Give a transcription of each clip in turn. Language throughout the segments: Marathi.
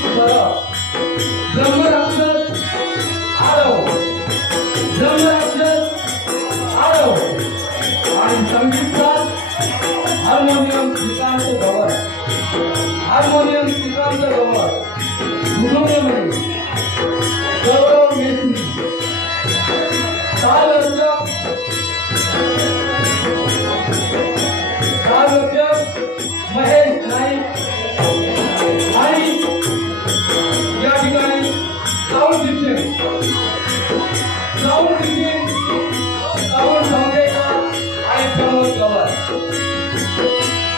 खरं ब्रह्मराक्षस आरव ब्रह्मराक्षस आरव आणि संगीतकार हार्मोनियम श्रीकांत गवर हार्मोनियम श्रीकांत गवर मृदुंगमणी गौरव मेसनी तालवादक महेश नाईक आणि या ठिकाणी साऊंड सिस्टीम साऊंड संगीतकार आणि प्रमोद गवर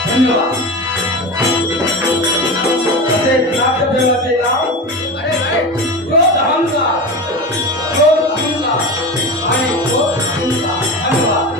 धन्यवाद. तसेच नाट्यप्रेमाचे नाव क्रोध अहंकार आणि क्रोध अहंकार. धन्यवाद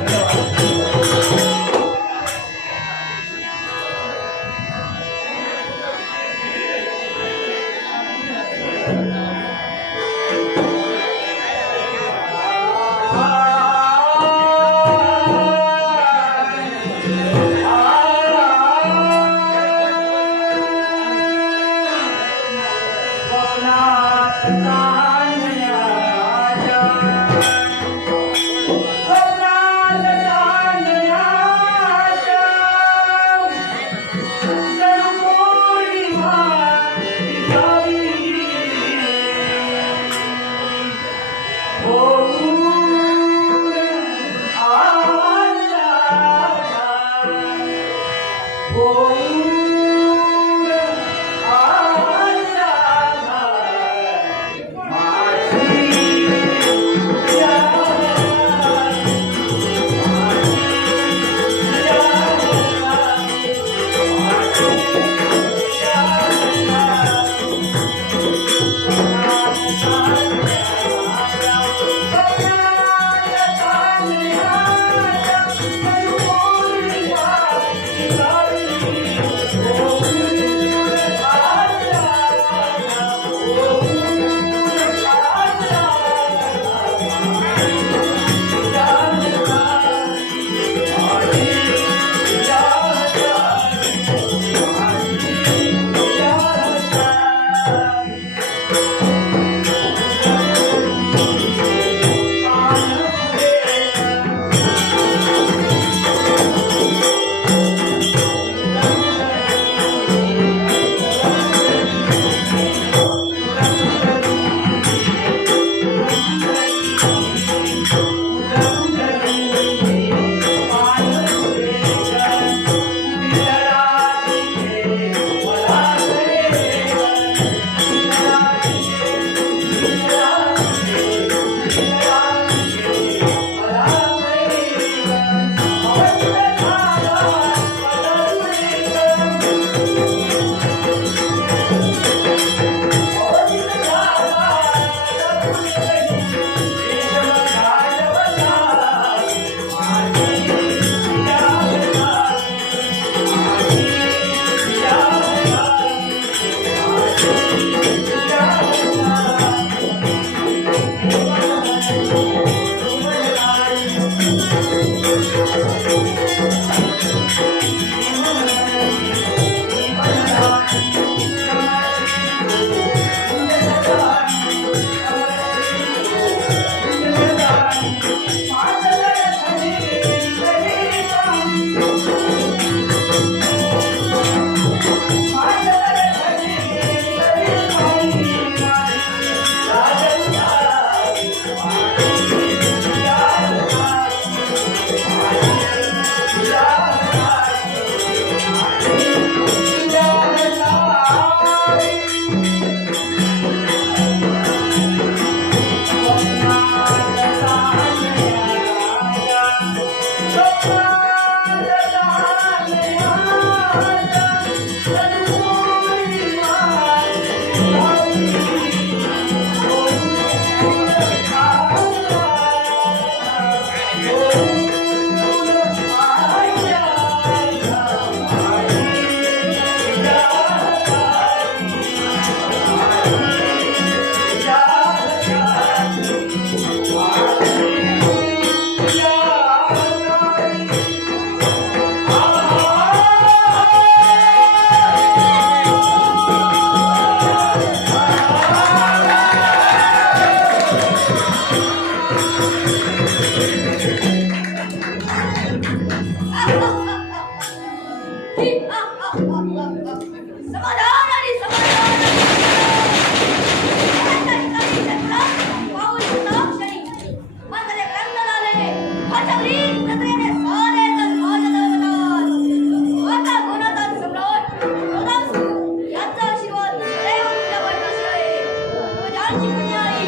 देवाची पुण्याई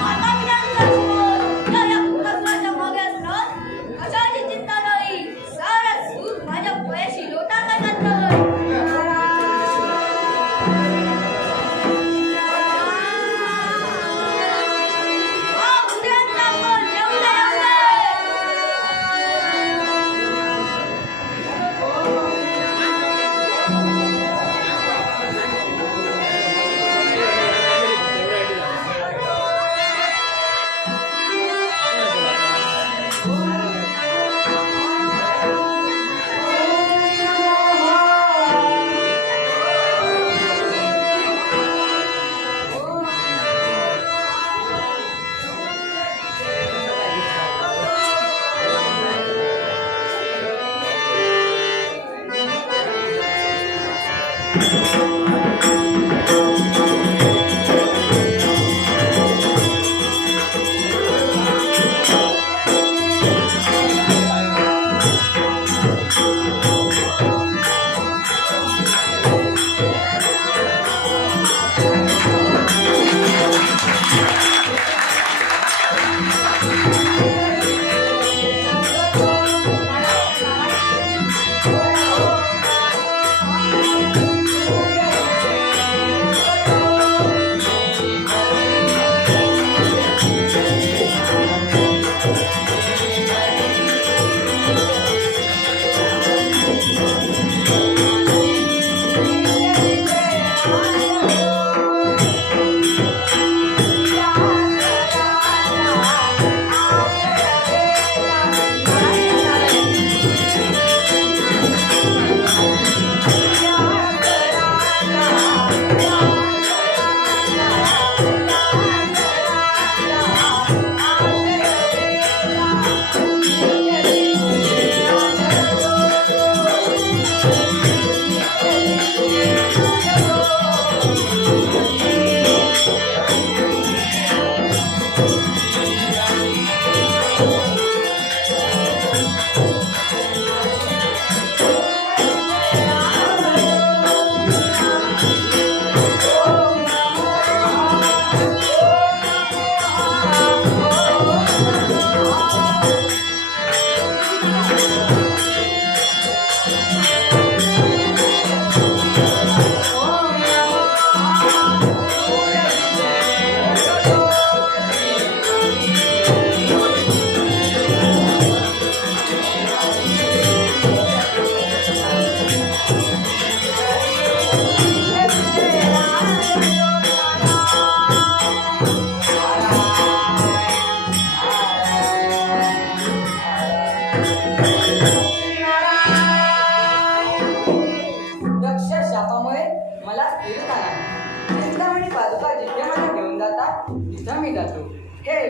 माता पित्यांचा जीवन या कुटुंबाच्या मागे असणं कशाची चिंता नाही सारं सूर माझ्या वयाशी लोटा करणार नाही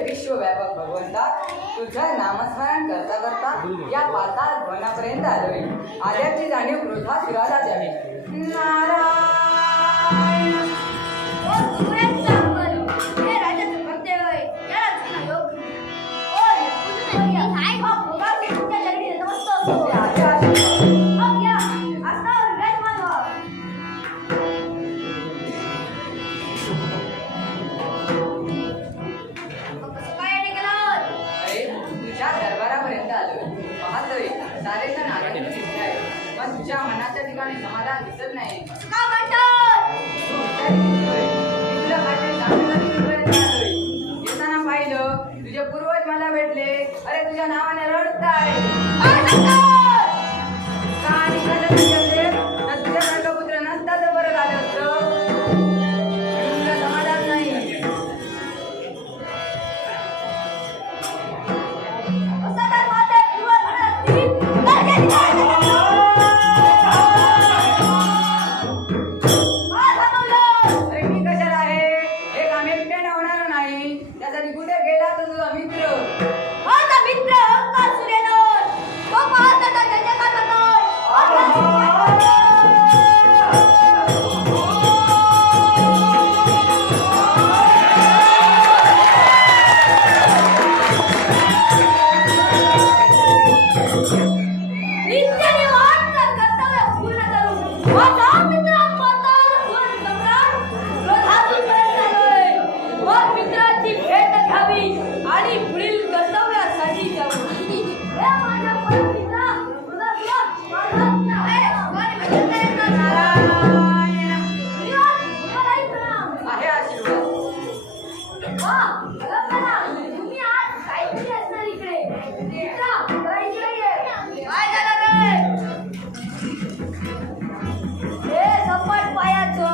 विश्वव्यापक भगवंता तुझं नामस्मरण करता करता या पाताळ भवनापर्यंत आलोय. आल्याची जाणीव वृथा सुराला द्यावी. नारायण सारेजण आनंद दिसले आहे, पण तुझ्या मनाच्या ठिकाणी समाधान दिसत नाही. का म्हणतात? वा, कल्पना, तुम्ही आज काहीतरी असणार इकडे. मित्रा, जरा इकडे ये. काय झालं रे? हे सपाट पायाचं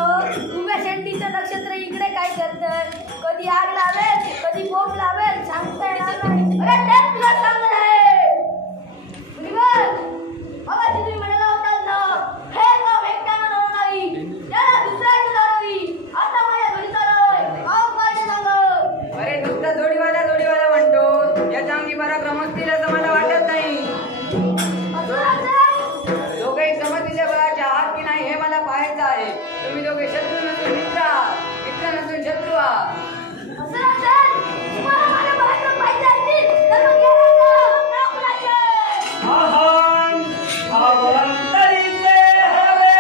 उभ्या शेंडीचं नक्षत्र इकडे काय करतंय? कधी आग लावेल, कधी बोंब लावेल, सांगता येणार नाही. अरे तेच तुला सांगत आहे. मुलीवर, मगाशी तुम्ही म्हणाला होतात ना, हे काम एकट्यानं होणार नाही, त्याला दुसऱ्याची जाणवी. आता माझ्या घरी चाललोय. काम काय ते सांग. अरे नुसता जोडीवाला म्हणतो, याच्या अंगी पराक्रम असतील असं मला वाटत नाही. असं असेल? दोघे समजलेल्या बळाचे आहात की नाही हे मला पाहायचं आहे. तुम्ही दोघे शत्रू नसून मित्र आहात, मित्र नसून शत्रू आहात. असं असेल? तुम्हाला माझ्या पराक्रम पाहिजे असतील तर मग या राजा, नाव बोलायचे. अहं अवंतरिते हवे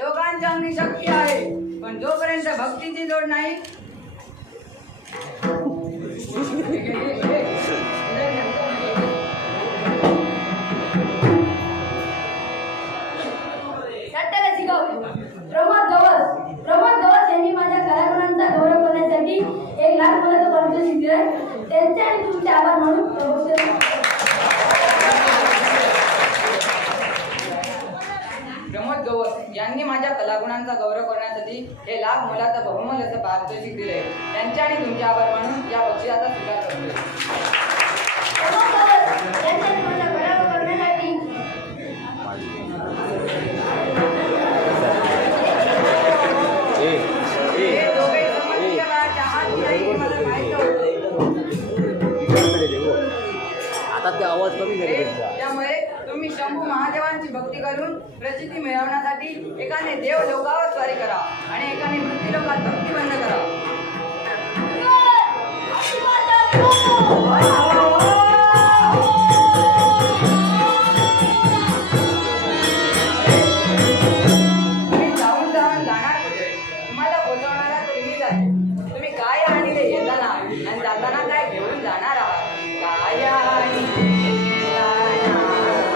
दोघांच्या अंगी शक्ती आहे, पण जोपर्यंत भक्तीची जोड नाही सत्याला शिकवले. प्रमोद धवस यांनी माझ्या कलागुणांचा गौरव करण्यासाठी 1,00,000 मुलाचं पारितोषिक दिलंय. त्यांचे आणि तुमचे आभार मानून प्रमोद गवस यांनी माझ्या कलागुणांचा गौरव करण्यासाठी 1,00,000 मुलाचं बहुमल असं पारितोषिक दिले. त्यांचे आणि तुमचे आभार मानून या बक्षिसाचा स्वीकार करतोय. प्रमोद धवस यांचे आणि माझा गौरव करण्यासाठी हे दोघे समजलेल्या बळाचे आहात की नाही हे मला माहित होतं. आता ते आवाज कमी करायचा. त्यामुळे तुम्ही शंभू महादेवांची भक्ती करून प्रचिती मिळवण्यासाठी एकाने देव लोकावर स्वारी करा आणि एकाने मृत्यू लोकात भक्ती बंद करा. तुम्ही जाऊन जाणार कुठे? तुम्हाला पोहोचवणारा तर मीच आहे. तुम्ही काय आणले येताना आणि जाताना काय घेऊन जाणार आहात? काय आणले काय आणले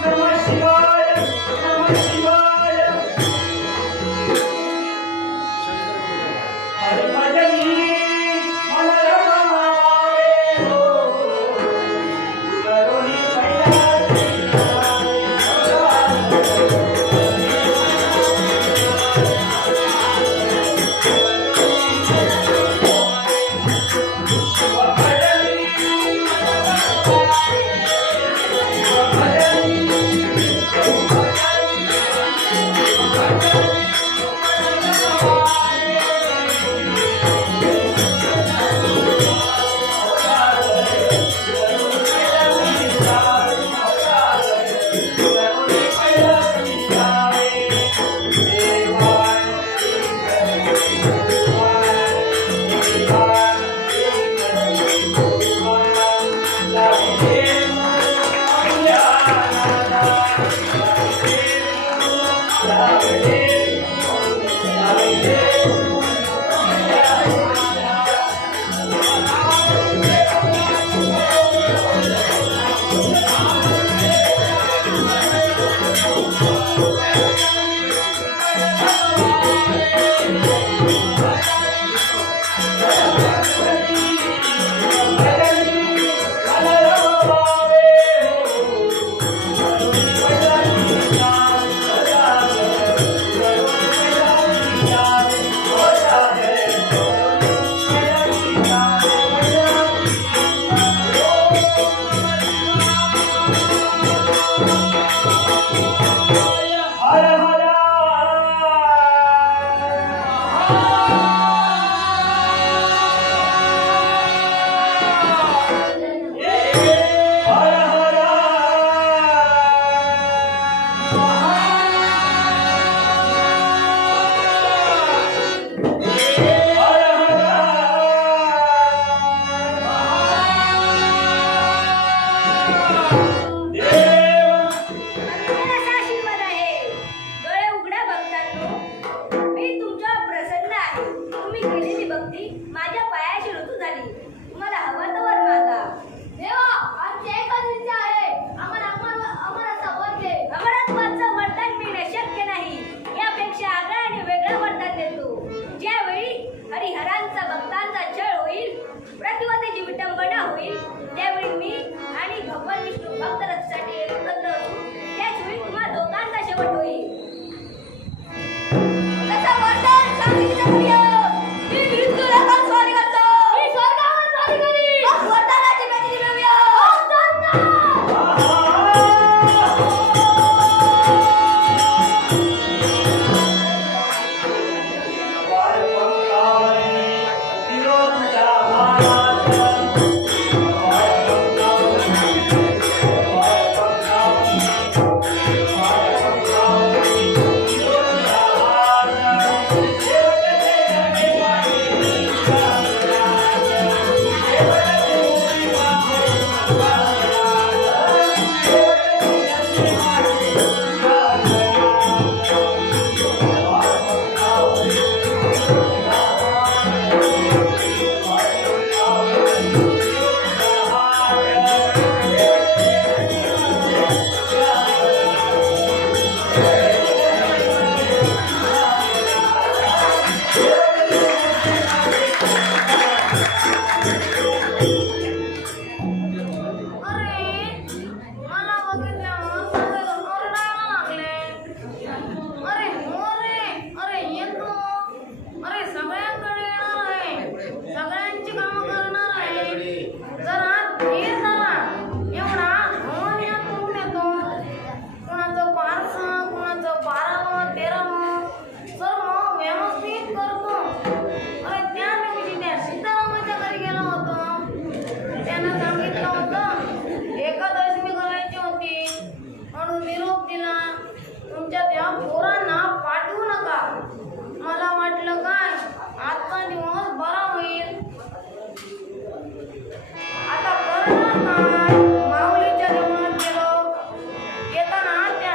नमः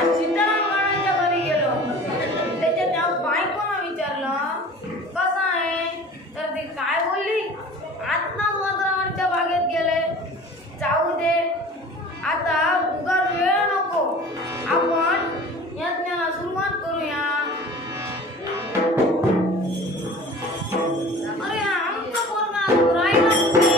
सीताराम गणाच्या घरी गेलो. त्याच्या त्या बायकोनं विचारलं कसं आहे, तर ती काय बोलली, आत्ताच मधुरावरच्या बागेत गेले. जाऊ दे, आता उगाच वेळ नको, आपण यज्ञाला सुरुवात करूया. अरे आमचं पोरगा राहिला कुठे?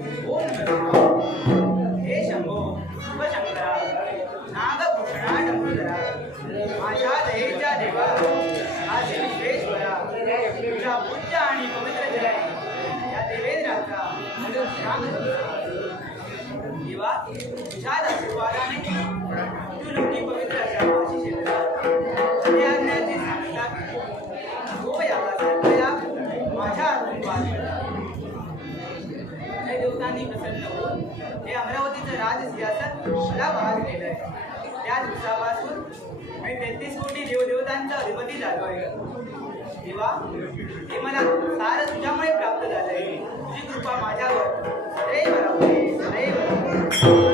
ओम नमः हे शंभो शिवशंकरा नागभूषणा डंबुधरा माझ्या दयेच्या देवा आज विश्वेश्वरा तुझ्या पूज्य आणि पवित्र जलाने या देवेंद्राचा राम देवा तुझ्या आशीर्वादाने तू नक्की पवित्र अशा आशिष क्षेत्रात या ज्ञानाची सांगतात हो याला सगळ्या माझ्या हातून जय देवतांनी प्रसन्न होऊन हे अमरावतीचं राजसिंहासन मला वाहन केलंय. त्या दिवसापासून मी 33 कोटी देवदेवतांचा अधिपती झालोय. देवा हे मला सारं तुझ्यामुळे प्राप्त झालंय. तुझी कृपा माझ्यावर सदैव राहू दे, सदैव राहू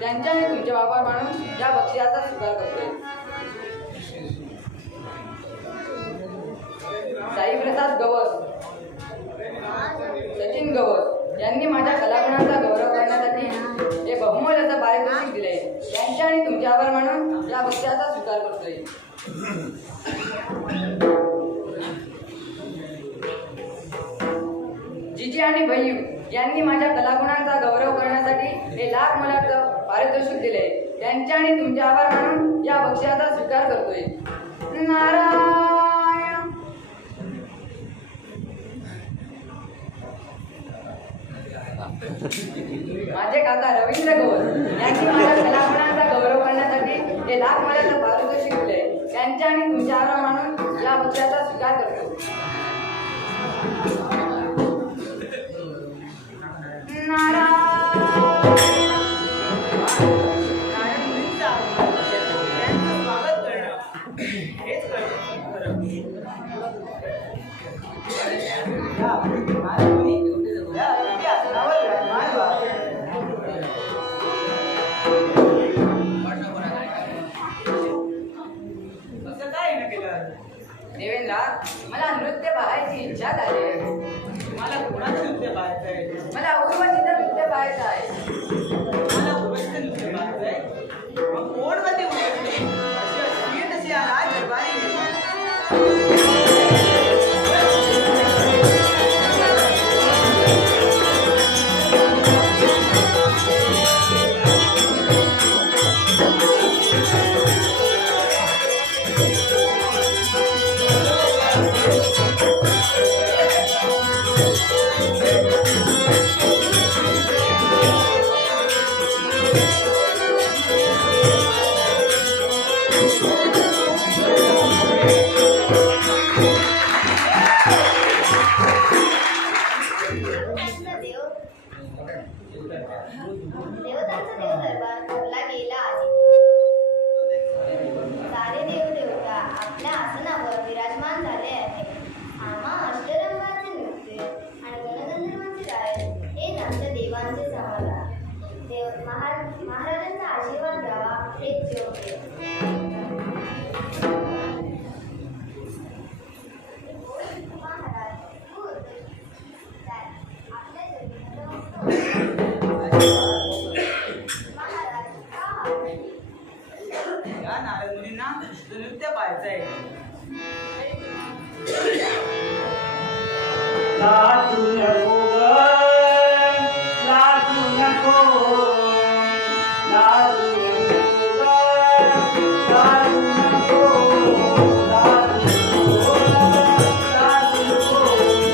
त्यांच्याने तुमचे वापर मानून या बक्षिसाचा स्वीकार करतोय. साई प्रसाद गवस. आणि भैयू यांनी माझ्या कलागुणांचा गौरव करण्यासाठी हे लाख मोलाचं पारितोषिक दिले. त्यांचे आणि तुमचे आभार मानून या बक्षिसाचा स्वीकार करतोय. नारायण. माझे काका रवींद्र गौर यांनी माझ्या कलागुणांचा गौरव करण्यासाठी हे लाख मोलाचं पारितोषिक दिले. त्यांचे आणि तुमचे आभार मानून या बक्षिसाचा स्वीकार करतो. नारायण मुलींचा त्यांचं स्वागत करणं हेच करणं. या नारायण मुली या अगदी आसनावर विराजमान व्हा. असं काय न केलं? देवेंद्र, मला नृत्य पाहायची इच्छा झाली आहे. मला कोणाचं नृत्य पाहायचंय? मला उर्वशीचं नृत्य पाहायचं आहे. मला उर्वशीचं नृत्य पाहायचंय. मग कोण मध्ये उर्वशी? अशी असली तशी या राज दरबारी देवतांचा देव दरबार भरला गेला आहे. सारे देवदेवता आपल्या आसनावर विराजमान झाले आहेत. आम्हा अष्टरंगाचे नृत्य आणि गणगंधर्वांचे गायन हे नाट्य देवांचे समाधान. महाराजांचा आशीर्वाद घ्यावा हेच योग्य. या नारद मुलींना नृत्य पाहायचंय. लाजू नको ग, लाजू नको, लाजू नको ग, लाजू नको, लाजू नको, लाजू नको, लाजू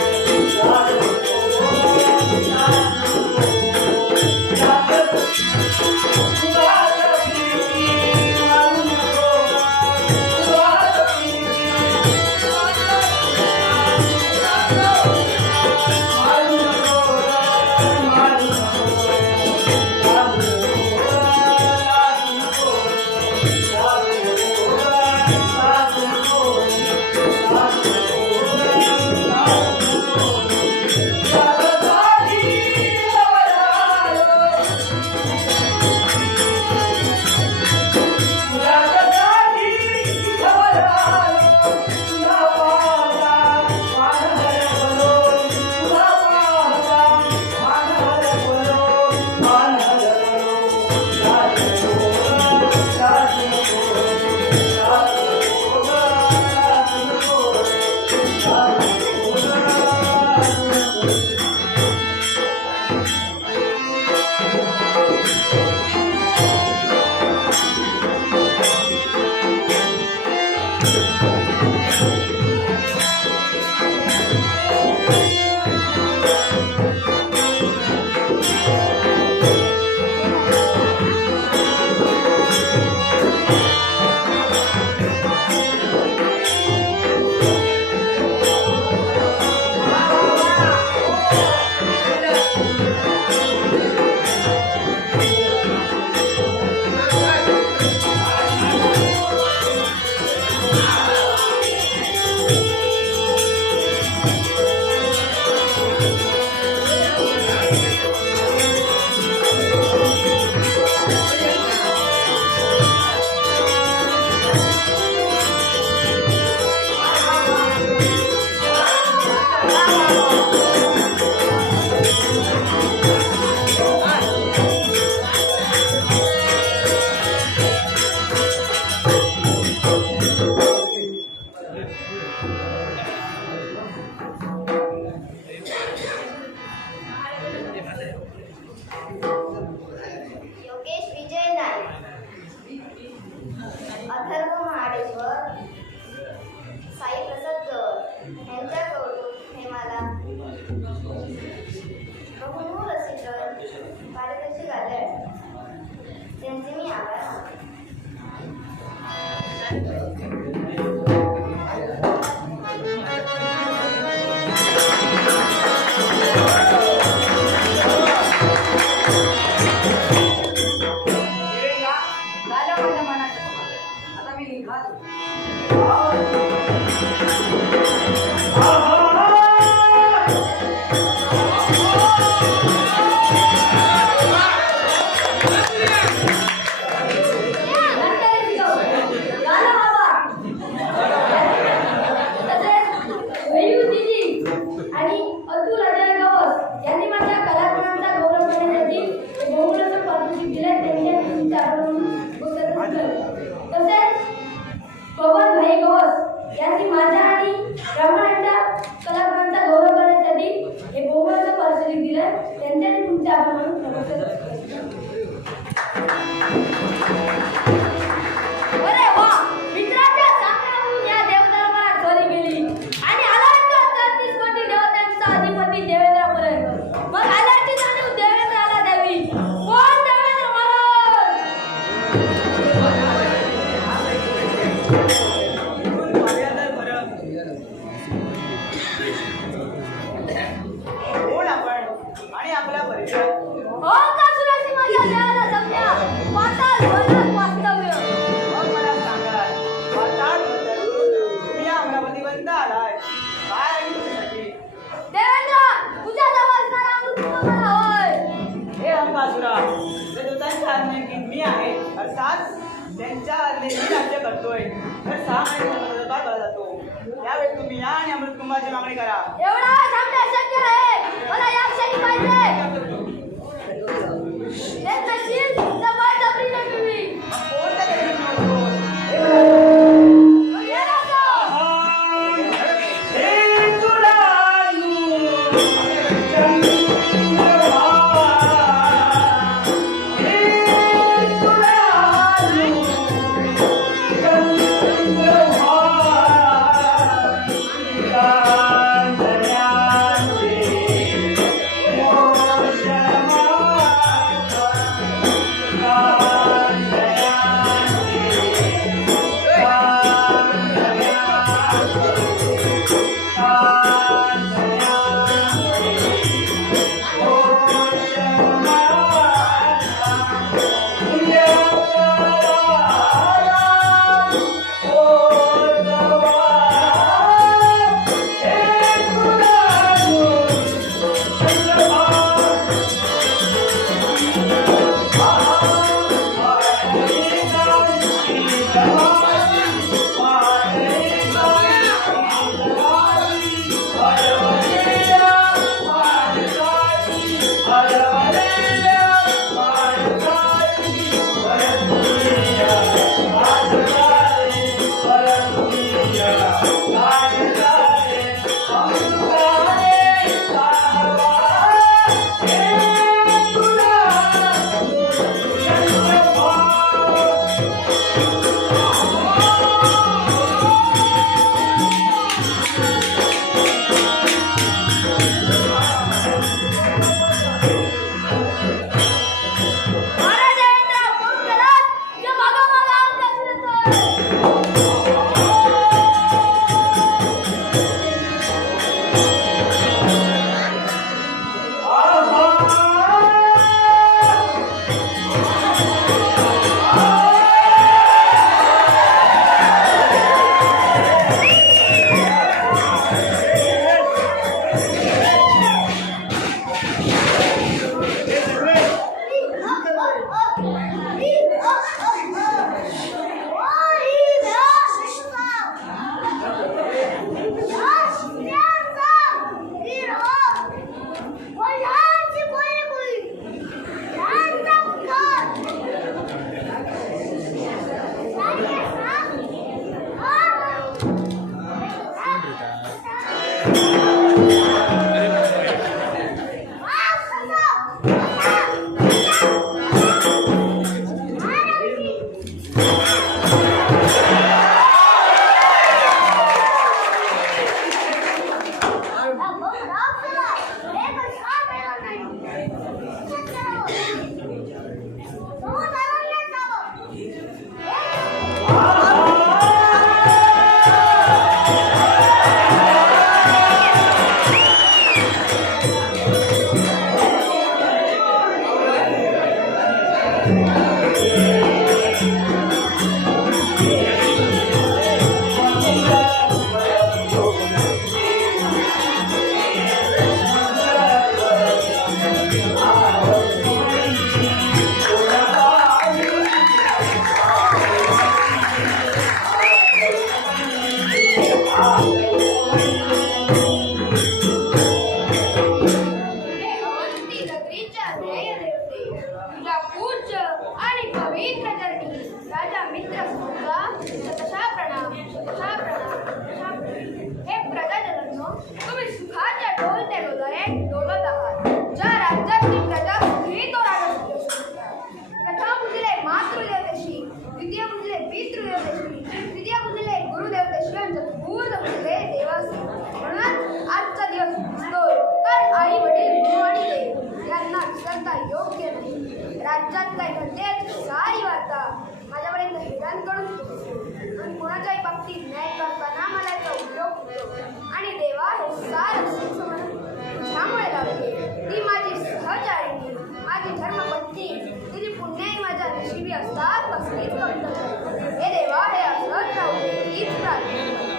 मी आहे अर्थात त्यांच्या नेहमी राज्य करतोय तर 6 महिने बळा जातो त्यावेळी तुम्ही या आणि अमृतकुंभाची मागणी करा. एवढा थांबणे अशक्य आहे. मला या क्षणी पाहिजे. देत नसशील तर बळजबरीने मिळवी. कोणत्या देवी म्हणतो? मग ये ना तो. राज्यात काय घडते याची सारी वार्ता माझ्यापर्यंत वेदांकडून पोहोचली आणि कोणाच्याही बाबतीत न्याय करताना मला याचा उपयोग होतो आणि देवा हे सार ज्यामुळे लावले ती माझी सहचारिणी माझी धर्मपत्नी तिची पुण्याही माझ्या नशिबी असतात कसलीच कर्तव्य हे देवा हे असंच राहू दे हीच प्रार्थना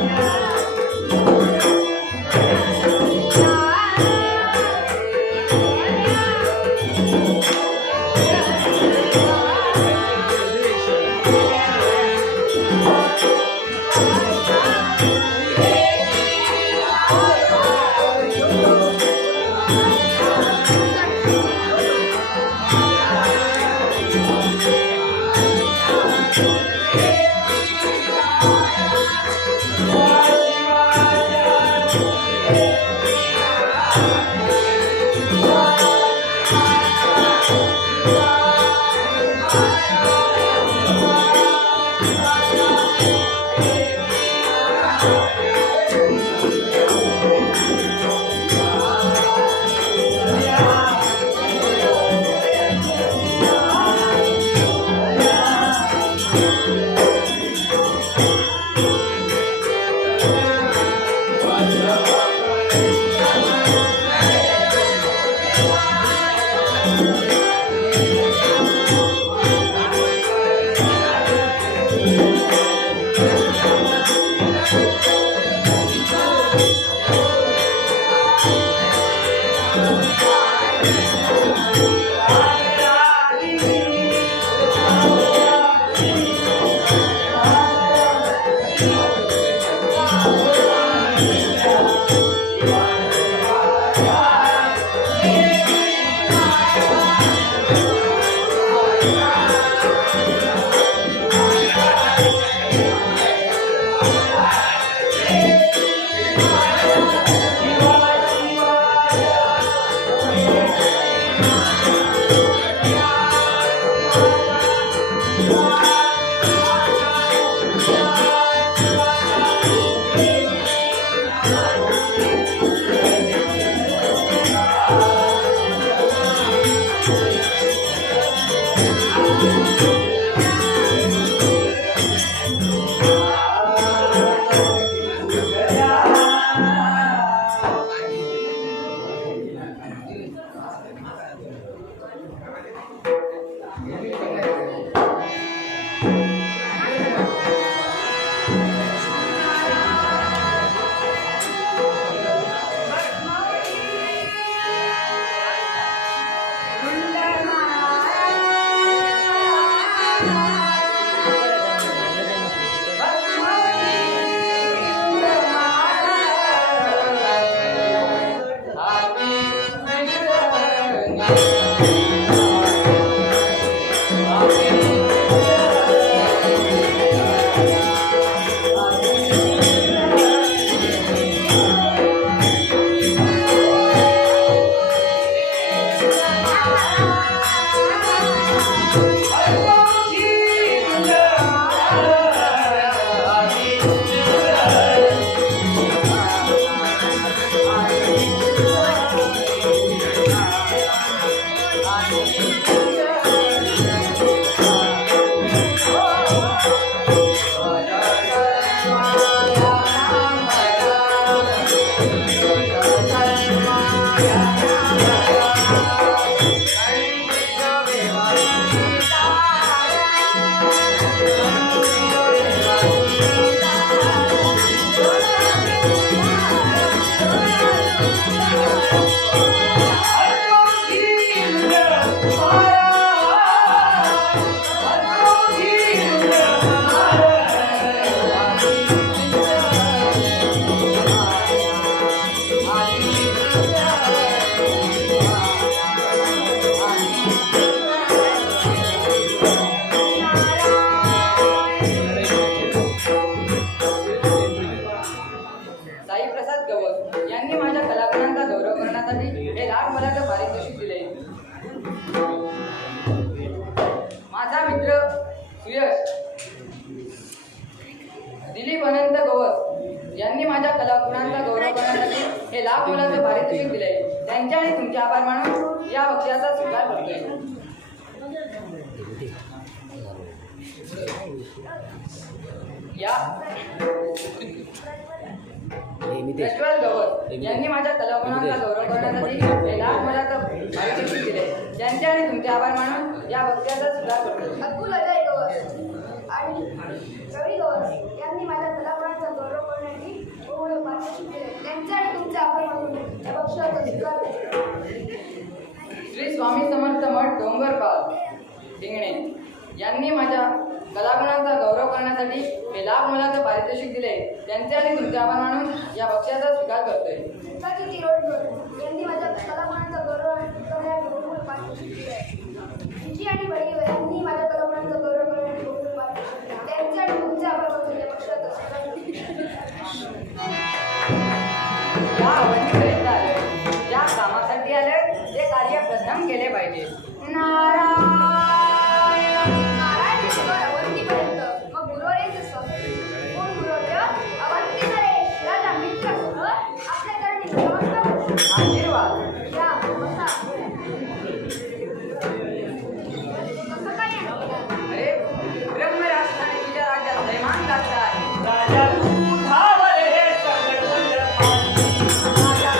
Thank you. दिलीप अनंत गवस यांनी माझ्या कलागुणांचा गौरव करण्यासाठी हे लाख मोलाचे पारितोषिक दिले. त्यांचे आणि तुमचे आभार मानून या बक्षिसाचा स्वीकार करतोय. या प्रज्वल गवस यांनी माझ्या कलागुणांचा गौरव करण्यासाठी हे लाख मोलाचे पारितोषिक दिले. त्यांचे आणि तुमचे आभार मानून या बक्षिसाचा स्वीकार करतोय. अब्दुल अजय गवस आणि रवी गवस यांनी माझ्या कलागुणांचा गौरव करण्यासाठी पारितोषिक दिले. त्यांचे आणि तुमचे आभार मानून या बक्षिसाचा स्वीकार करतो. श्री स्वामी समर्थ मठ डोंगरपाल ढिंगणे यांनी माझ्या कलागुणांचा गौरव करण्यासाठी हे लाख मोलाचे पारितोषिक दिले. त्यांचे आणि तुमचे आभार मानून या बक्षिसाचा स्वीकार करतोय. नेताजी तिरोडकर यांनी माझ्या कलागुणांचा गौरव करण्यासाठी पारितोषिक दिले. विजय आणि बळीवर यांनी माझ्या कलागुणांचा गौरव करण्यासाठी पारितोषिक दिले. त्यांचे आणि तुमचे आभार मानून या बक्षिसाचा स्वीकार करतोय. या अवधीपर्यंत आले, ज्या कामासाठी आले ते कार्य प्रथम केले पाहिजे. नारायण अवंतीपर्यंत मग गुरुवारीचे स्वागत. कोण गुरुवार? अवंती नरेश राजा मित्रासह आपल्या चरणी नमस्कार. आशीर्वाद. या बसा. कसं काय आहे? अरे ब्रह्मराष्ट्राने तुझ्या राज्यात दैमान घातला आहे. राजा तू धावरे सगळं राजा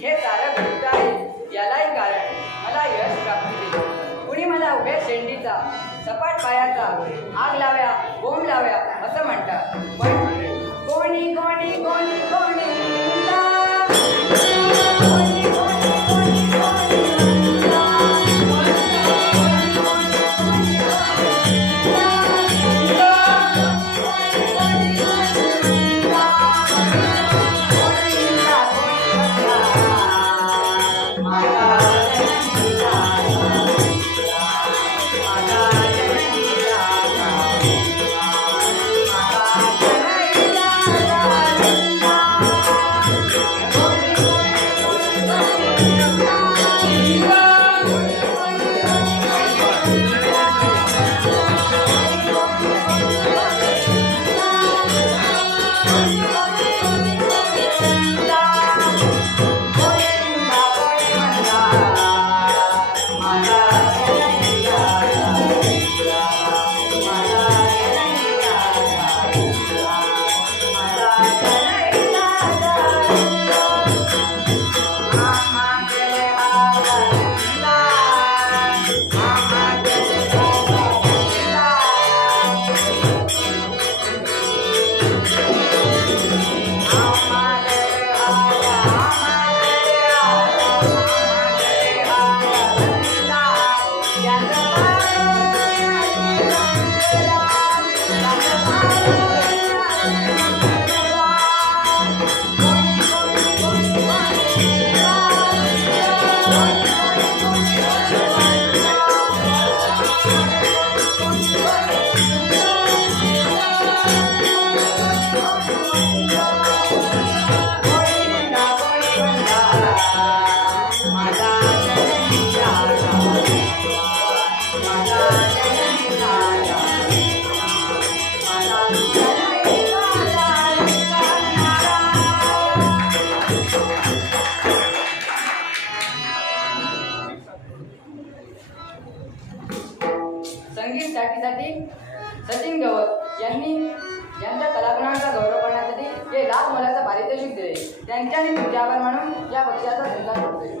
हे सारं घडत आहे यालाही कारण मला यश प्राप्ती दिली. कुणी मला उभ्या शेंडीचा सपाट पायाचा आग लाव्या बोंब लाव्या असं म्हणतात, पण कोणी कोणी कोणी कोणी संगीत साठी सचिन गवत यांनी यांच्या कलागुणांचा गौरव करण्यासाठी हे लाख मोलाचं पारितोषिक दिले. त्यांच्या आणि तुमच्यावर म्हणून या पक्षाचा धंदा करतोय.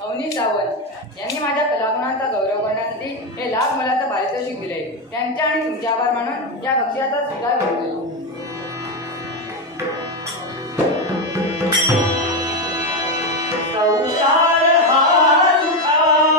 अवनी सावंत यांनी माझ्या कलागुणांचा गौरव करण्यासाठी हे लाख मोलाचं पारितोषिक दिले. त्यांच्या आणि तुमच्यावर म्हणून या पक्षाचा स्वीकार करतोय. संसार हा दुःखाचा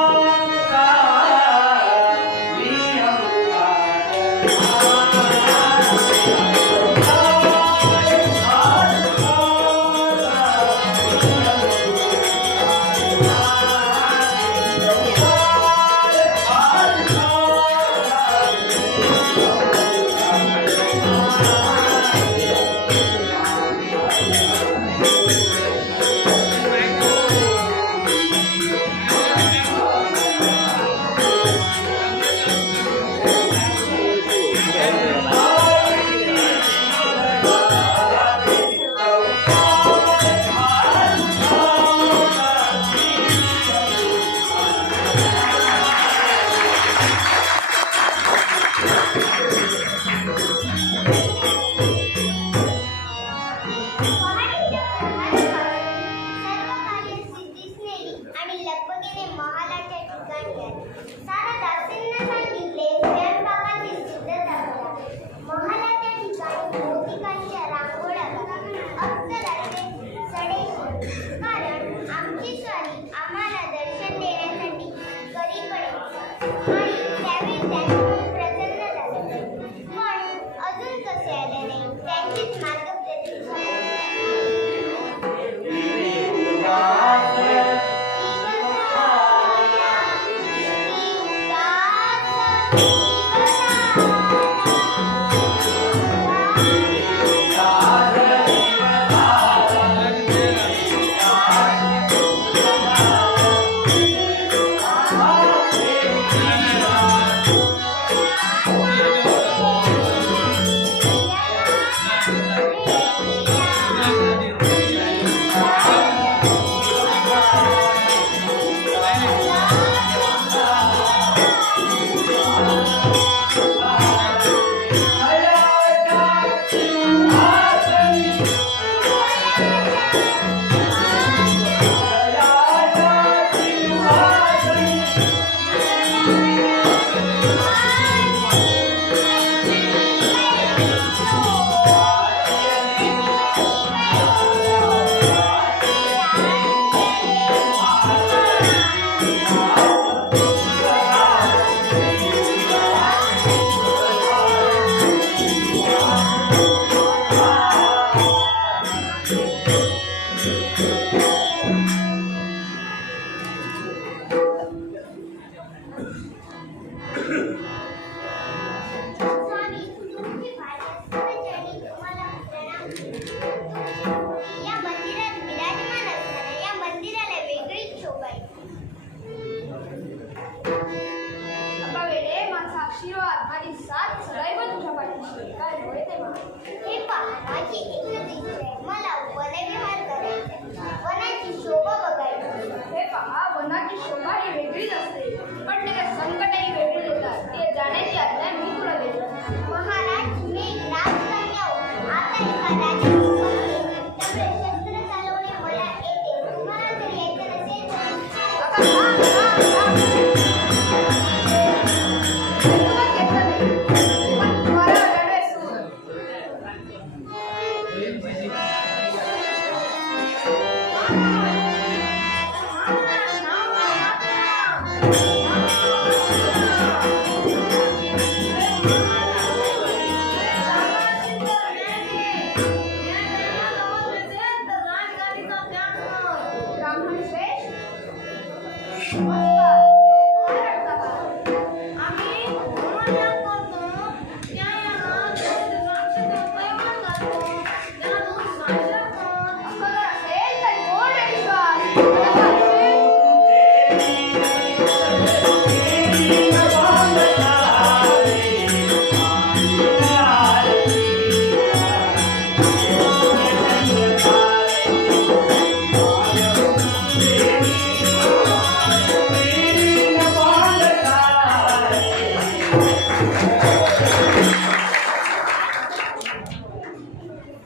आशीर्वाद माझी साथ सदैव तुझ्या पाठीशी काय होय तेव्हा हे पहा माझी एकच इच्छा आहे मला वनविहार करायचा वनाची शोभा बघायची हे पहा वनाची शोभा ही वेगळीच असते पण त्याचे संकटही वेगळी येतात ते जाण्याची आज्ञा मी तुला देतो महाराज मी एक राजकन्या आता एका राजाची त्यामुळे शस्त्र चालवणे मला येते तुम्हाला जर यायचं नसेल तर आता थांब, थांब, थांब. तुला घेतलं नाही. पण तुम्हाला लढवे सूर. ब्राह्मण श्रेष्ठ नमस्कार. काय रडता का? आम्ही ब्रह्मज्ञान करतो. न्यायाला दूध राक्षस उपयोगात घालतो. त्याला दूध साजरं कर. असं जर असेल तर कोण आहे विश्वास? आता असेल.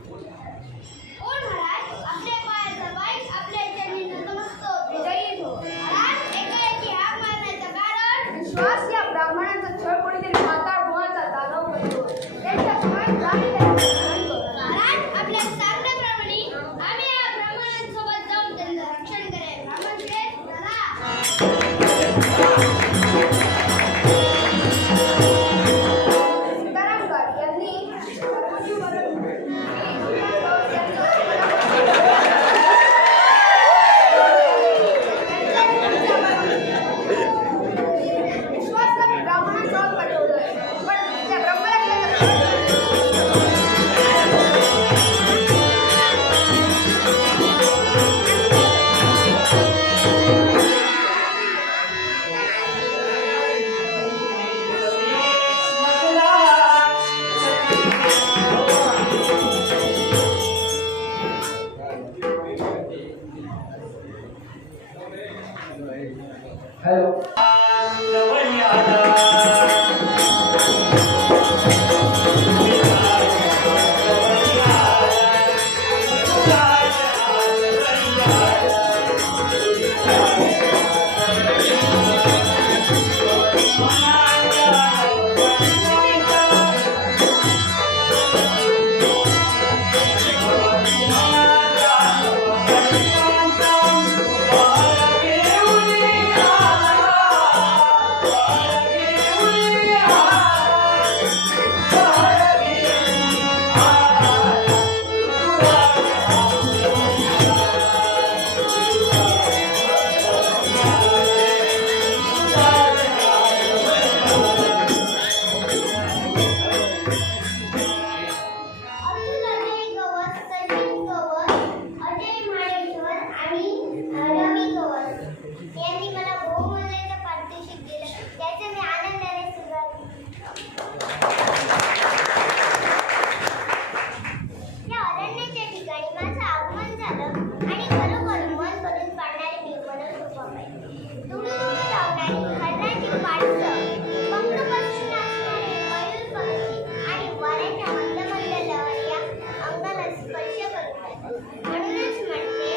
कोण महाराज आपल्या पायाचा वाईट आपल्या चरणी नतमस्तक होतो विजयी हो. महाराज एकाएकी हाक मारण्याचं कारण विश्वास या ब्राह्मणांचा छळ कोणीतरी म्हातार बुवाचा दानव करतो त्यांच्या समान जाणी त्यांचे स्मरण कर. महाराज आपल्या सांगण्याप्रमाणे आम्ही या ब्राह्मणांसोबत जाऊन त्यांचं रक्षण करेल ब्राह्मण श्रेष्ठ चला सीतारामगड यांनी विश्वासला मी ब्राह्मणांसोबत पाठवलंय पण त्या ब्रह्मराक्षाला अब्दुल अजय गवस सचिन गवस अजय माळेश्वर आणि रवी गवस यांनी मला बहुमूल्यचं पारितोषिक दिलं त्याचे मी आनंदाने स्वीकारले या अरण्याच्या ठिकाणी माझं आगमन झालं आणि खरोखर मन भरून पाडणारे मी मनोरूपा पाहिजे दुडू लावणारी हरणाची माणसं पंखपक्षी नाचणारे मयूर पक्षी आणि वाऱ्याच्या मंद मंद लहरी या अंगाला स्पर्श करतात म्हणूनच म्हणते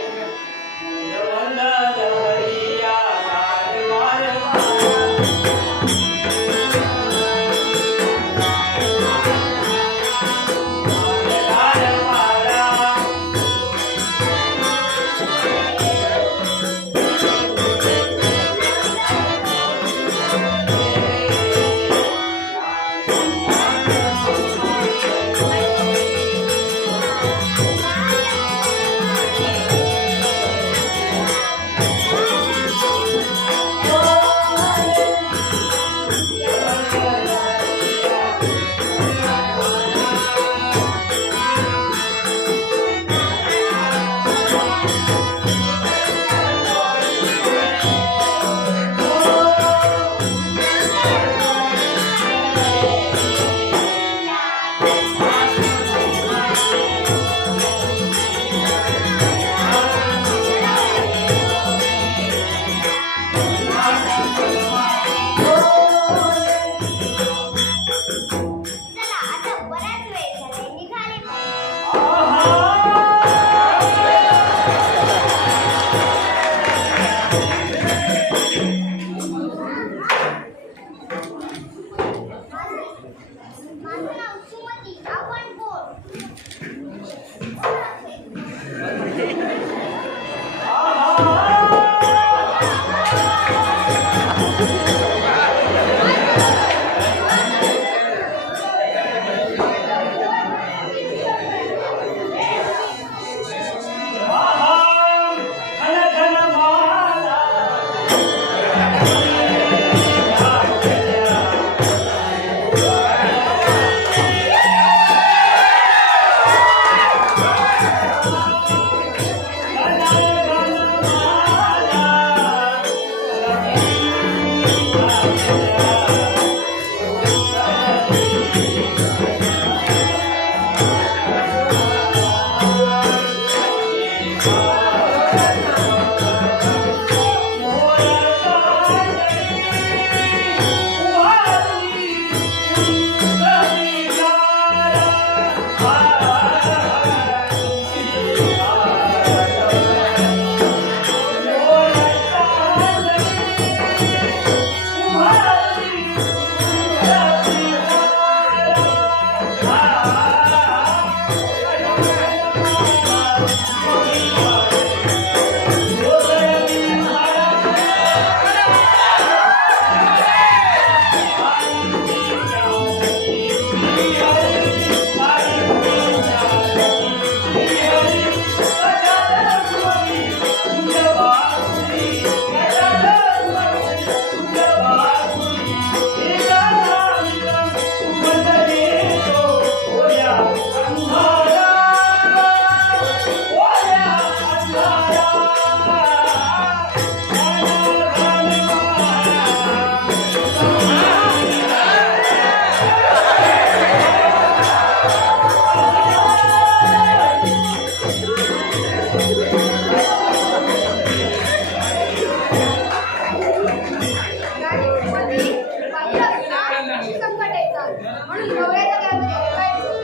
म्हणून गवळ्याच्या कामात ऐकायचं.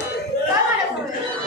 काय म्हणत होते?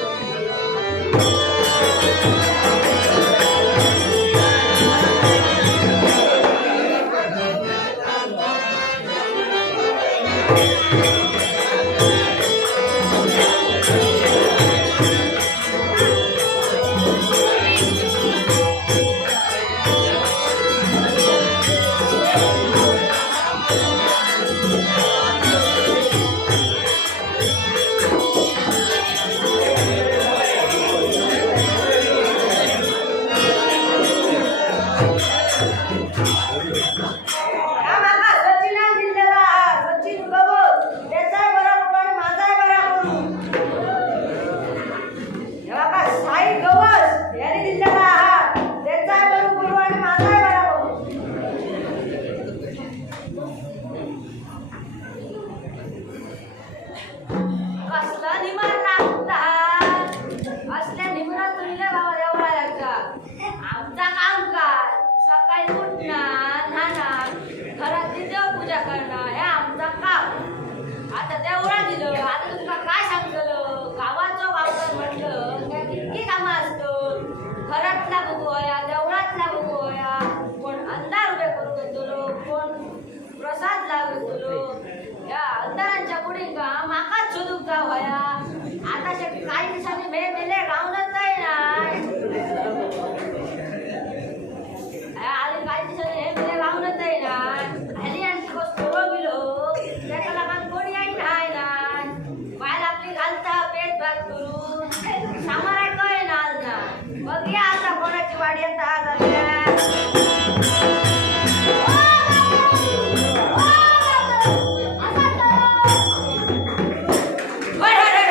अरे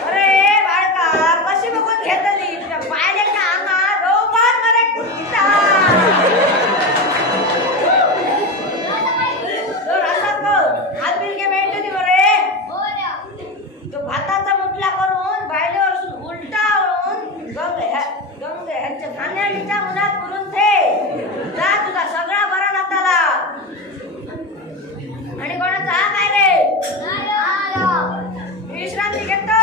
अरे बाळका कशी बघून घेतली तुझ्या पायल्याच्या अंगात रोगात मरे कुठचा तर असा कर हात बिलके भेटते ती बरे तो भाताचा मुठला करून बायलेवर उलटा वळून गंगे ह्यांच्या धान्याच्या उन्हात करून ठे जा तुझा सगळा बरा नाताला आणि कोणाचा हा काय रे विश्रांती घेतो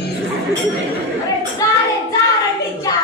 अरे जा रे जा रणजीतच्या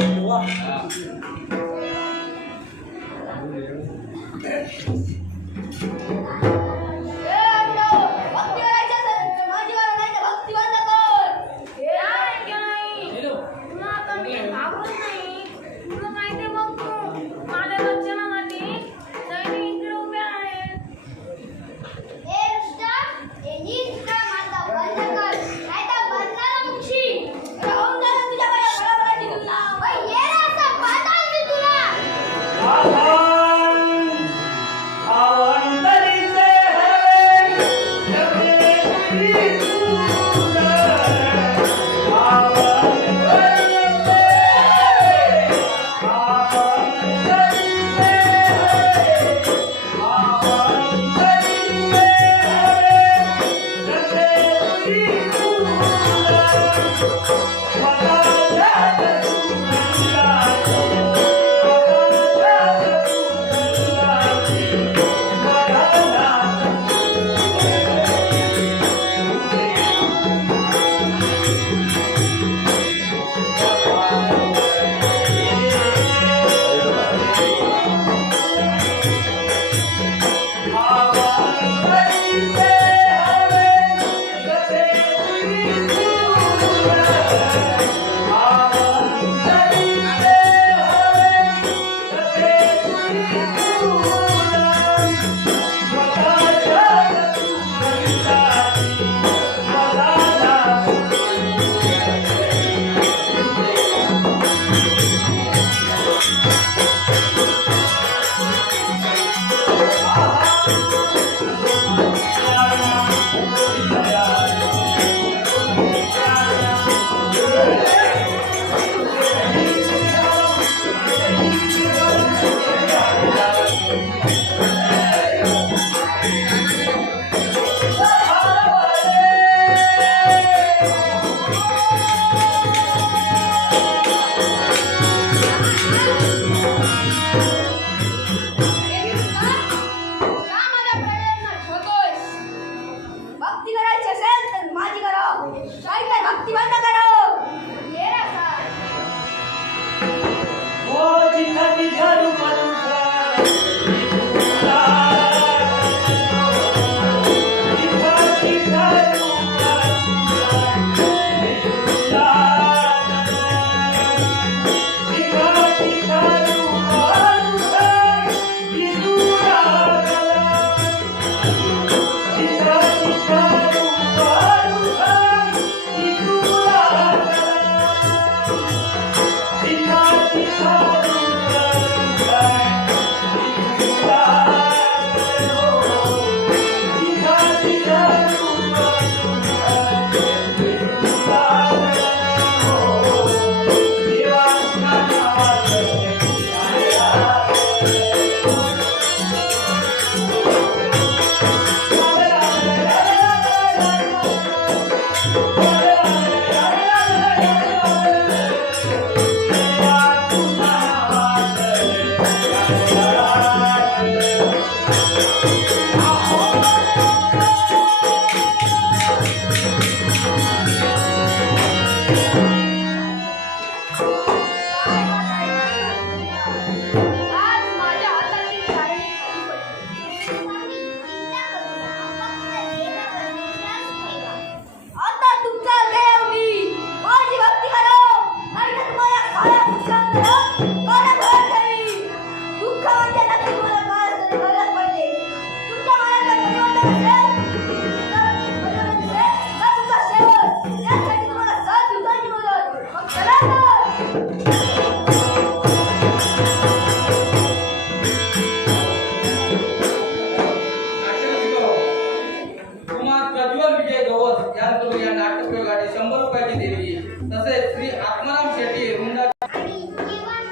भक्ती करायची असेल माझी वाला नाही तर भक्ती बंद कर. हे आहे की नाही? तुला आता मी घाबरत नाही. तुला माहिती आहे मग तू माझ्या रक्षणासाठी सैनिक इकडे उभे आहेत. ए रुष्टा, ए नीट तुला माझा बंद कर, नाहीतर बंदाला मुक्षी. राहून जा तुझ्या बळाबळाची तुला. ये रे असा पाताळ मी तुला. भक्ती करायची असेल तर माझी करा. काही काय भक्ती बंद करा. ये रे असा. आज माझ्या हाताची चाळणी खाली पडली. स्वामी, चिंता करू नका. फक्त देवावर विश्वास ठेवा. आता तुमचा देव मी. माझी भक्ती करा. नाही तर तुम्हाला काळ्या पुस्तकात काळ्या भरात ठेवी. दुःख म्हणजे नक्की तुम्हाला काय असेल कळलं पाहिजे. तुमच्या मनात परिवर्तन असेल तर तुमचा शेवट. त्यासाठी तुम्हाला साथ दिवसांची मदत. मग चला तर. कुमार प्रज्वल विजय गवस यांकडून या नाट्यप्रयोगाची 100 रुपयाची देणगी तसेच श्री आत्माराम शेट्टी रुंडा आणि जीवन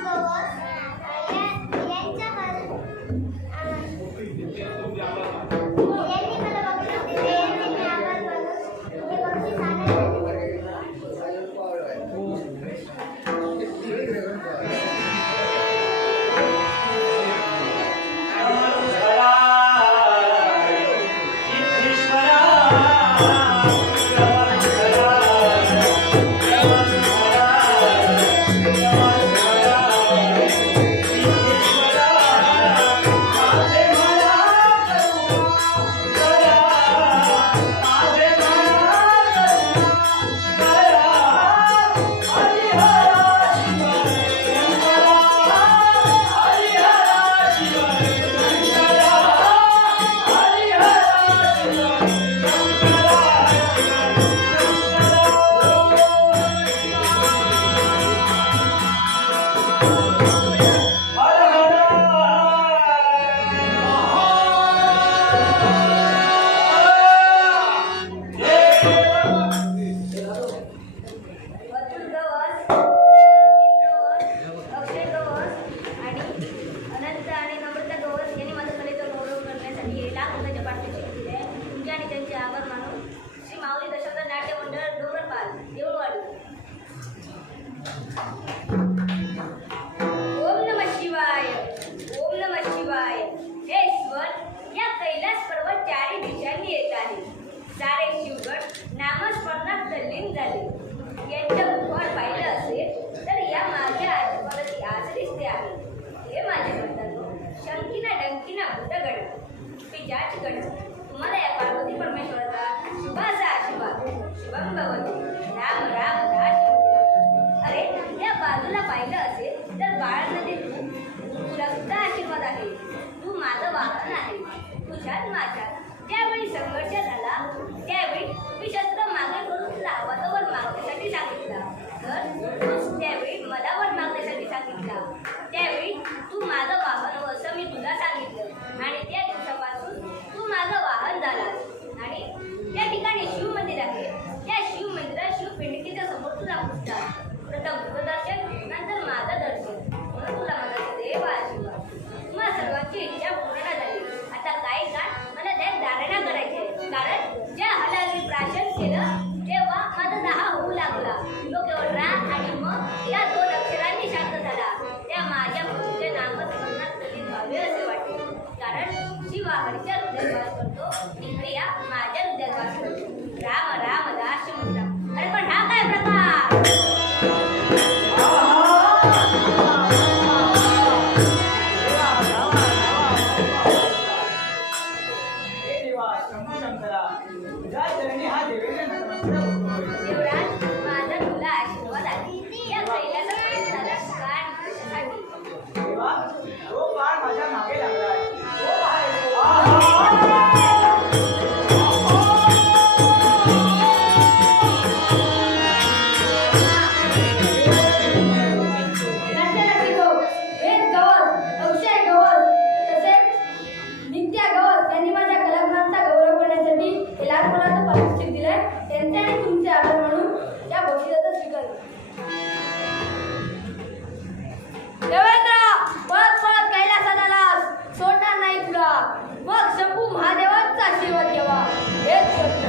पाहिलं असेल तर बाळामध्ये तुला सुद्धा आशीर्वाद आहे. तू माझं वाहन आहे. तुझ्यात माझ्यात ज्यावेळी संघर्ष झाला त्यावेळी मी शस्त्र मागे करून तुला हवा वर मागण्यासाठी सांगितला. तर तूच त्यावेळी मला वर मागण्यासाठी सांगितला. त्यावेळी तू माझं वाहन हो असं मी तुला सांगितलं आणि त्या दिवसापासून तू माझं वाहन झालास. आणि त्या ठिकाणी शिव मंदिर आहे. त्या शिव मंदिरात शिवपिंडीच्या समोर तुला पुजतात. प्रथम तुझं दर्शन नंतर माझं दर्शन. म्हणून तुला माझा देव आशीर्वाद. तुम्हा सर्वांची इच्छा पूर्ण झाली. आता काही काळ मला त्यात धारणा करायची आहे. कारण ज्या हलाली प्राशन केलं तेव्हा माझा दहा होऊ लागला. तो केवळ रा आणि मग या 2 अक्षरांनी शांत झाला. त्या माझ्या प्रभूचे नामस्मरणात कधीच व्हावे असे वाटते. कारण शिव हरीच्या हृदयात वास करतो. निघ्रिया माझ्या हृदयात वास करतो. राम राम दास म्हणता. अरे पण हा काय प्रकार? हे देवा शंभू शंकरा, तुझ्या चरणी हा देवेंद्र नतमस्तक होतोय. देवराज माझा तुला आशीर्वाद आहे. या कैलासात झाला कान कशासाठी? देवा, तो बाळ माझ्या मागे लागलाय. तो बाहेर नाट्यरक्षी गौर, वेद गौर, अक्षय गौर तसेच नित्या गौर यांनी माझ्या कलागुणांचा गौरव करण्यासाठी हे लहान मुलाचं पारितोषिक दिलंय. त्यांचे आणि तुमचे आभार म्हणून या बक्षिसाचा स्वीकार करा. देवेंद्र पळत पळत कैलासात आलास. सोडणार नाही तुला. मग शंभू महादेवांचा आशीर्वाद घ्यावा. हेच सत्य.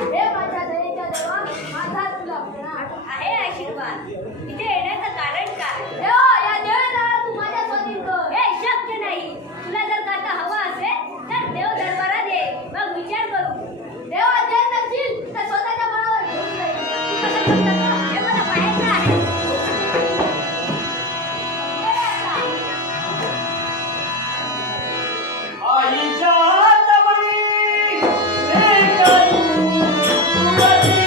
हे माझ्या दयेच्या देवा, माझा तुला प्रणाम आहे. आशीर्वाद इथे येण्याचं कारण काय? या देवेंद्राला तू माझ्या स्वाधीन कर. हे शक्य नाही. तुला जर का आता हवं असेल तर देव दरबारात ये. मग विचार करू. देवा देत नसशील तर स्वतःच्या बळावर घेऊन जाईल. तू कसं म्हणतो का? हे मला पाहायचं आहे. आईच्या हातावरी हे करू तुझी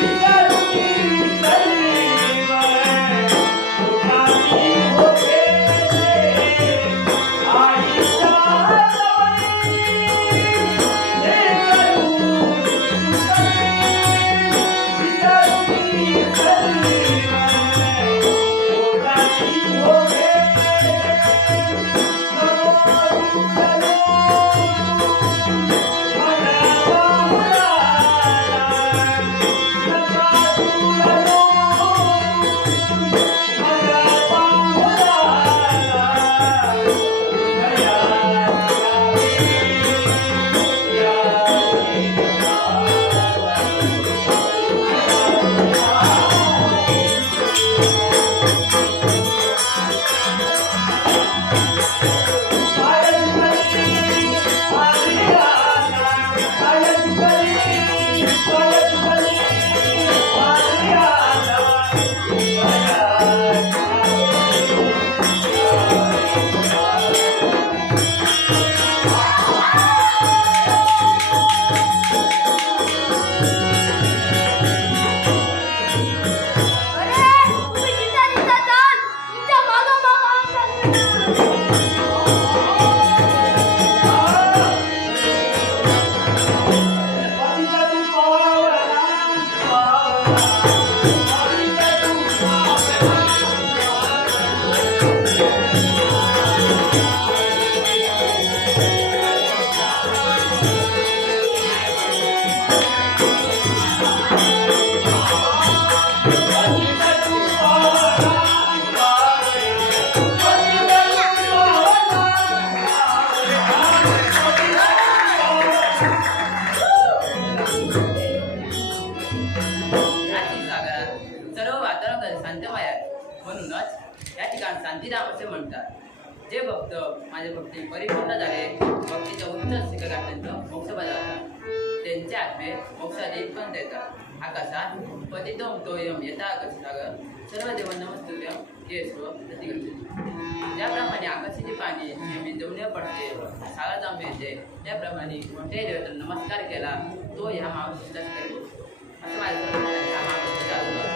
विचारूनी सलीवर तुझी होते. आईच्या हातावरी हे करू तुझी विचारूनी सलीवर तुझी होते. शांतीराम असे म्हणतात. जे भक्त माझे भक्ती परिपूर्ण झाले, भक्तीच्या उच्च शिखरापर्यंत मोक्ष बजावतात, त्यांचे आत्मे मोक्षात येतपर्यंत येतात. आकाशात पतितम तोयम यथा आकाशसागर सर्व देव नमस्तुभ्यम ये सर्व प्रतिगच्छति. ज्याप्रमाणे आकाशाची पाणी नेहमी जमणे पडते, सागरात मिळते, त्याप्रमाणे कोणत्याही देवताला नमस्कार केला तो ह्या महावृष्टीचाच करतो. असं माझं ह्या महावृष्टीचा अनुभव.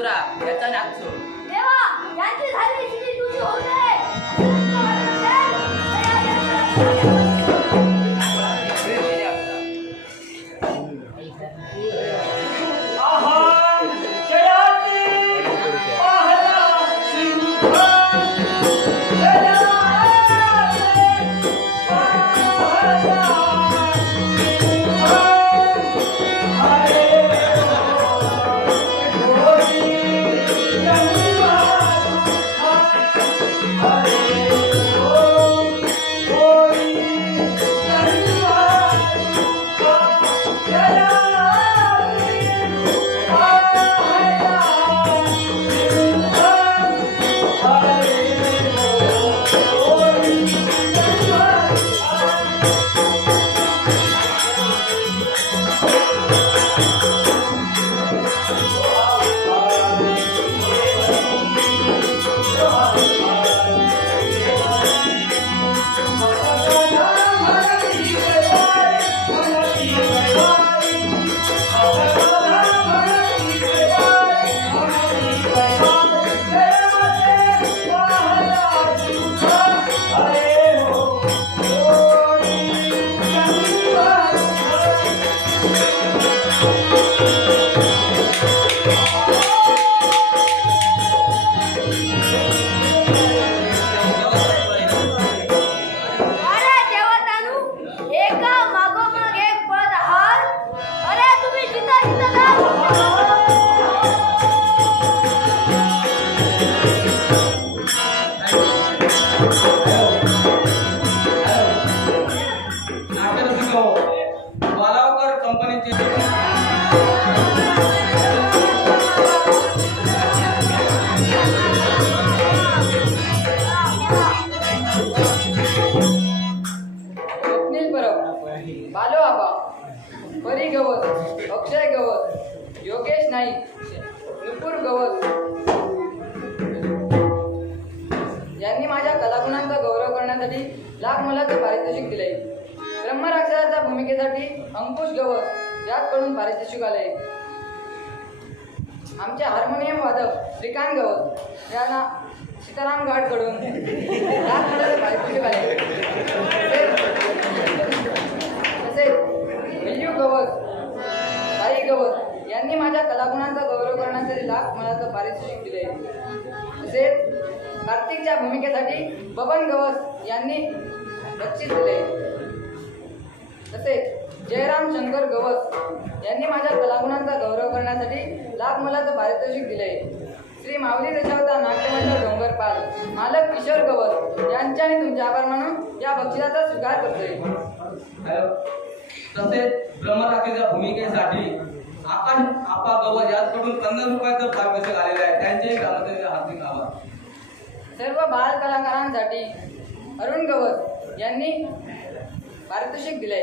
सुरा याचा नाचो देवा यांची झाली शिडी तुझी होऊ दे असं तुला वाटत असेल तर आहा जयाती पाहला सिंह अरे देवतानू एका मागोमाग एक पळत आहात अरे तुम्ही जिथं जिथं नाट्यरसिक वालावकर कंपनीचे स्वप्नील परब बालो आबा परी गवत अक्षय गवत योगेश नाईक नुपूर गवत यांनी माझ्या कलागुणांचा गौरव करण्यासाठी लाख मोलाचे पारितोषिक दिले. ब्रह्मराक्षसाच्या भूमिकेसाठी अंकुश गवत याचकडून पारितोषिक आले. आमचे हार्मोनियम वादक श्रीकांत गवत यांना सीताराम घाटकडून लाख मोलाचे पारितोषिक आले. तसेच विल्यू गवत साई गवत यांनी माझ्या कलागुणांचा गौरव करण्यासाठी लाख मोलाचं पारितोषिक दिले. तसेच कार्तिकच्या भूमिकेसाठी बबन गवत यांनी बक्षीस दिले. तसेच जयराम शंकर गवत यांनी माझ्या कलागुणांचा गौरव करण्यासाठी लाख मोलाचं पारितोषिक दिले. श्री माऊली दशावतार नाट्यमंडळ डोंगरपाल मालक किशोर गवत यांचे आणि तुमचे आभार मानून या बक्षिसाचा स्वीकार करतोय. तसेच ब्रह्मराक्षसाच्या भूमिकेसाठी आकाश आपा गवत याचकडून 50 रुपयाचं पारितोषिक आलेलं आहे. त्यांचे ग्रामस्थांचे हार्दिक आभार. सर्व बाल कलाकारांसाठी अरुण गवत यांनी पारितोषिक दिले.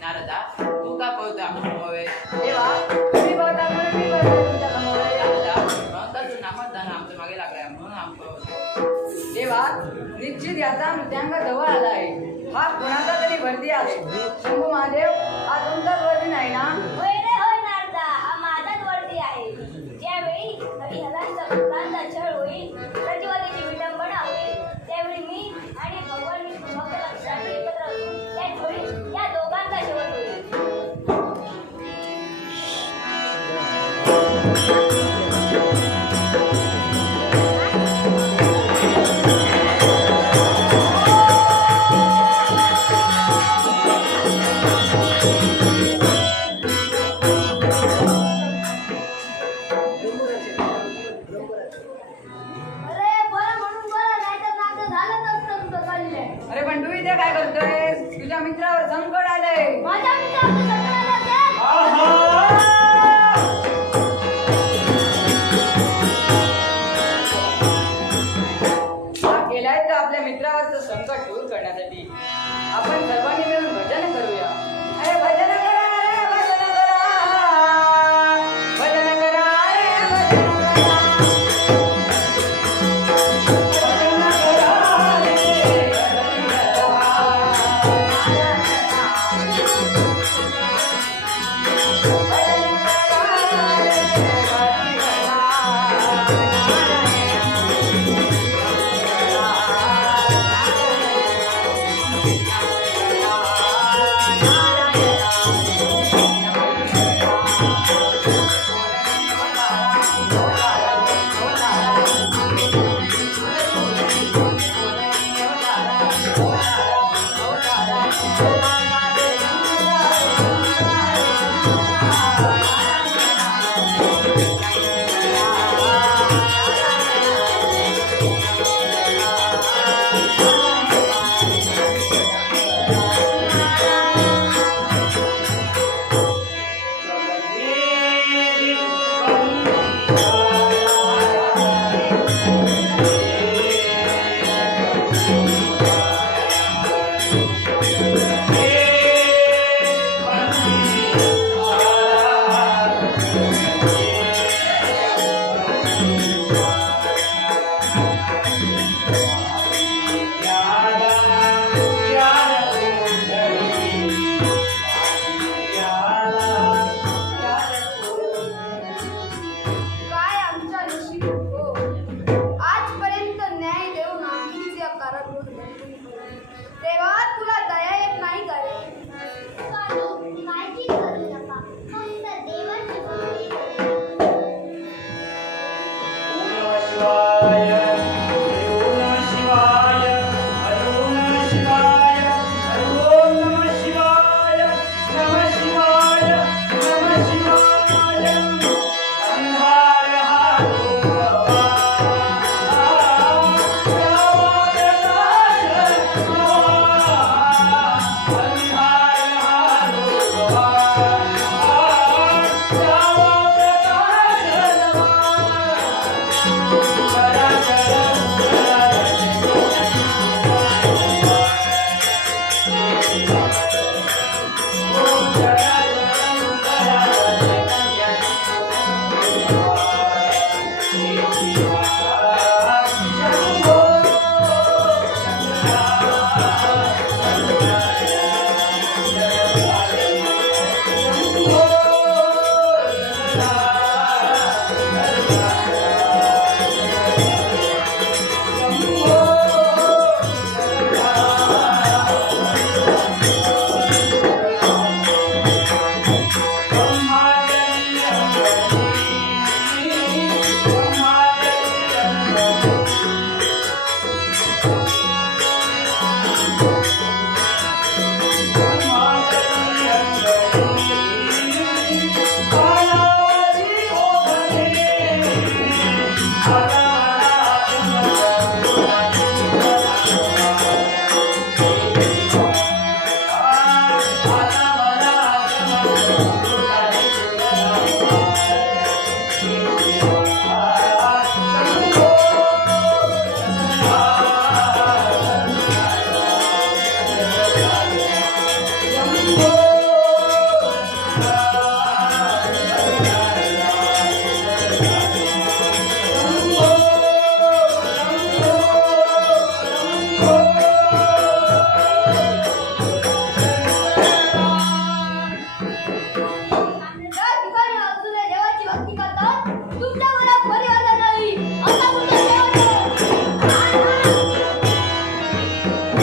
नारदा तू का पळतो आमच्या समोर देवा तुम्ही बघता म्हणून मी बघतोय तुमच्या समोर. नारदा म्हणून तू नामदान आमच्या मागे लागलाय म्हणून आमचं देवा निश्चित याचा मृत्यांग जवळ आला आहे. हा कोणाचा तरी वर्दी आहे. शंभू महादेव हा तुमचाच वर्दी नाही ना? होय रे होय नारदा हा माझाच वर्दी आहे. ज्यावेळी हरिहरांचा भक्तांचा छळ होईल प्रतिवादीची विडंबना होईल त्यावेळी मी आणि भगवान विष्णू भक्त लक्षासाठी एकत्र असून त्या होईल या दोघांचा शेवट होईल. अरे बरं म्हणून बरं नाहीतर नातं झालंच असतं तुझं चाललंय. अरे पण तू इथे काय करतोय? तुझ्या मित्रावर संकट आलंय. माझ्या मित्रावर संकट आलं असेल. आहा हा केलाय तर आपल्या मित्रावरचं संकट दूर करण्यासाठी आपण सर्वांनी मिळून भजन करूया. अरे भजन करा रे भजन करा भजन करा रे भजन करा. काय आमच्या नशीब हो. आजपर्यंत न्याय देऊन आम्हीच या कारागृहात बंधून पडलो. तेव्हा तुला दया येत नाही का रे? स्वामी, काळजी करू नका. फक्त देवाची भक्ती करा. ओम नमः शिवाय, ओम नमः शिवाय, ओम नमः शिवाय, नमः शिवाय, नमः शिवाय. अंधार हारो बाबा, अंधार हारो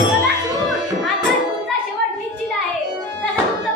आता तुमचा शेवट निश्चित आहे. तसा तुमचा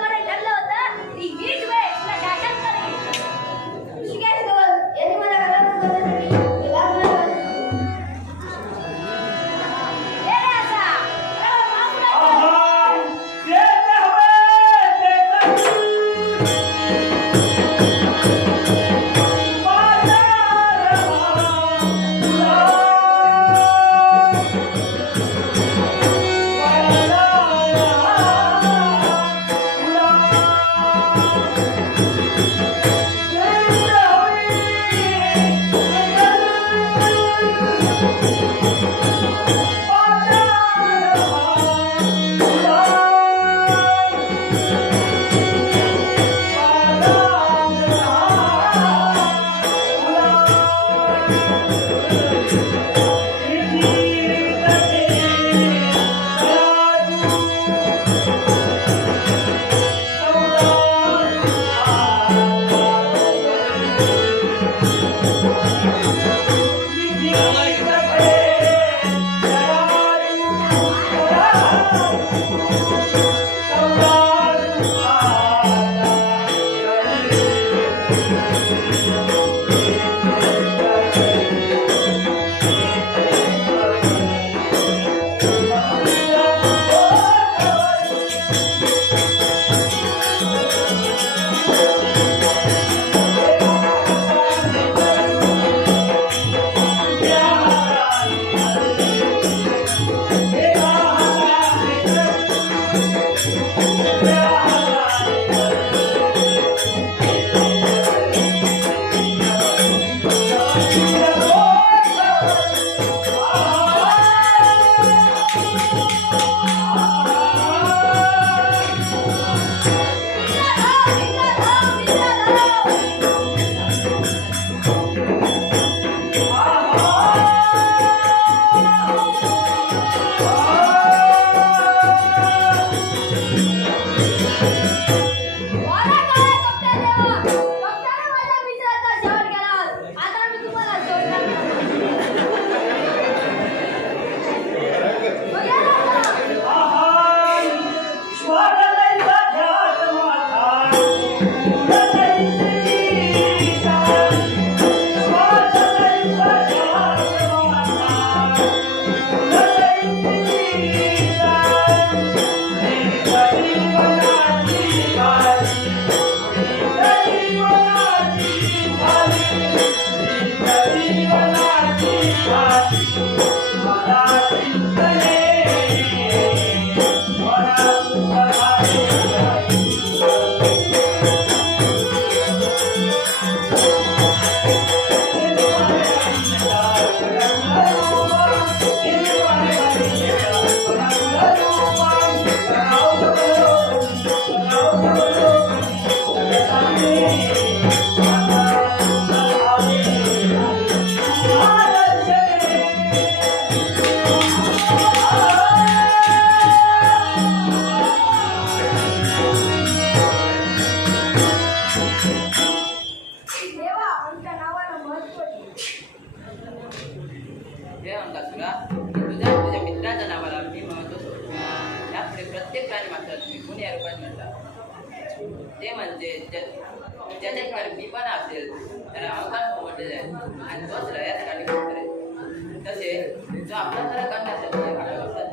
प्रत्येक प्राणी मात्र विकून या रूपात मिळतात ते म्हणजे ज्याच्या कर्मी पण असेल त्याला अवकाश समजले जाईल आणि तोच रयासाठी करेल तसे जो आपला खरं करण्यासाठी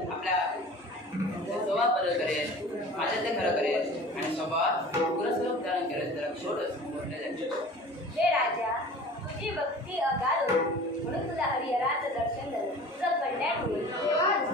आपल्या स्वभाव बदल करेल माझ्या ते खरं करेल आणि स्वभावात पुरस्वरूप धारण करेल तर छोटच म्हटले जाईल हे राजा तुझी भक्ती अगाध होती म्हणून तुला हरिहराचं दर्शन झालं तुझं कल्याण होईल तेव्हा